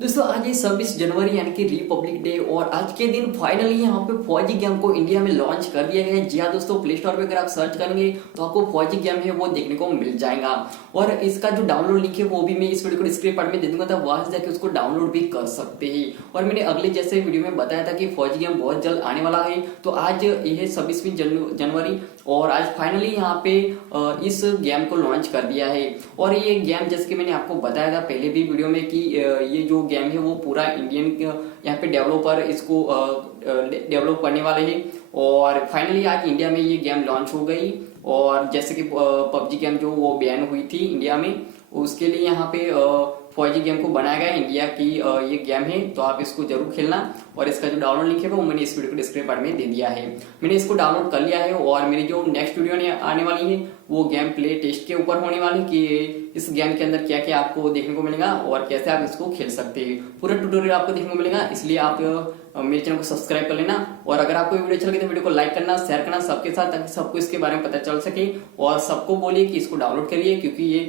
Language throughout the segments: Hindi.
दोस्तों आज है 26 जनवरी यानी कि रिपब्लिक डे और आज के दिन फाइनली यहाँ पे फौजी गेम को इंडिया में लॉन्च कर दिया गया है। जी हाँ दोस्तों, प्ले स्टोर पे अगर आप सर्च करेंगे तो आपको फौजी गेम है वो देखने को मिल जाएगा और इसका जो डाउनलोड लिंक है वो भी मैं इस वीडियो को डिस्क्रिप्शन पार्ट में दे दूंगा, तो वहां से जाके उसको डाउनलोड भी कर सकते हैं। और मैंने अगले जैसे वीडियो में बताया था कि फौजी गेम बहुत जल्द आने वाला है, तो आज ये है 26 जनवरी और आज फाइनली यहाँ पे इस गेम को लॉन्च कर दिया है। और ये गेम जैसे कि मैंने आपको बताया था पहले भी वीडियो में कि ये जो गेम है वो पूरा इंडियन यहाँ पे डेवलपर इसको डेवलप करने वाले हैं और फाइनली आज इंडिया में ये गेम लॉन्च हो गई। और जैसे कि पबजी गेम जो वो बैन हुई थी इंडिया में, उसके लिए यहाँ पे फौजी गेम को बनाया गया इंडिया की ये गेम है, तो आप इसको जरूर खेलना। और इसका जो डाउनलोड लिंक है वो मैंने इस वीडियो को डिस्क्रिप्शन पार्ट में दे दिया है। मैंने इसको डाउनलोड कर लिया है और मेरी जो नेक्स्ट वीडियो आने वाली है वो गेम प्ले टेस्ट के ऊपर होने वाली कि इस गेम के अंदर क्या क्या आपको देखने को मिलेगा और कैसे आप इसको खेल सकते हैं। पूरा ट्यूटोरियल आपको देखने को मिलेगा, इसलिए आप मेरे चैनल को सब्सक्राइब कर लेना। और अगर आपको वीडियो अच्छा लगे तो वीडियो को लाइक करना, शेयर करना सबके साथ, ताकि सबको इसके बारे में पता चल सके। और सबको बोलिए कि इसको डाउनलोड करिए क्योंकि ये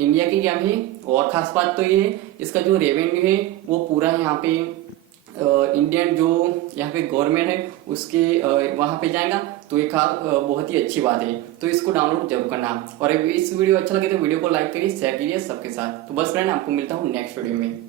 इंडिया की गेम है। और खास बात तो ये है इसका जो रेवेन्यू है वो पूरा यहाँ पे इंडियन जो यहाँ पे गवर्नमेंट है उसके वहां पे जाएगा, तो एक बहुत ही अच्छी बात है। तो इसको डाउनलोड जरूर करना और इस वीडियो अच्छा लगे तो वीडियो को लाइक करिए, शेयर कीजिए सबके साथ। तो बस फ्रेंड, आपको मिलता हूँ नेक्स्ट वीडियो में।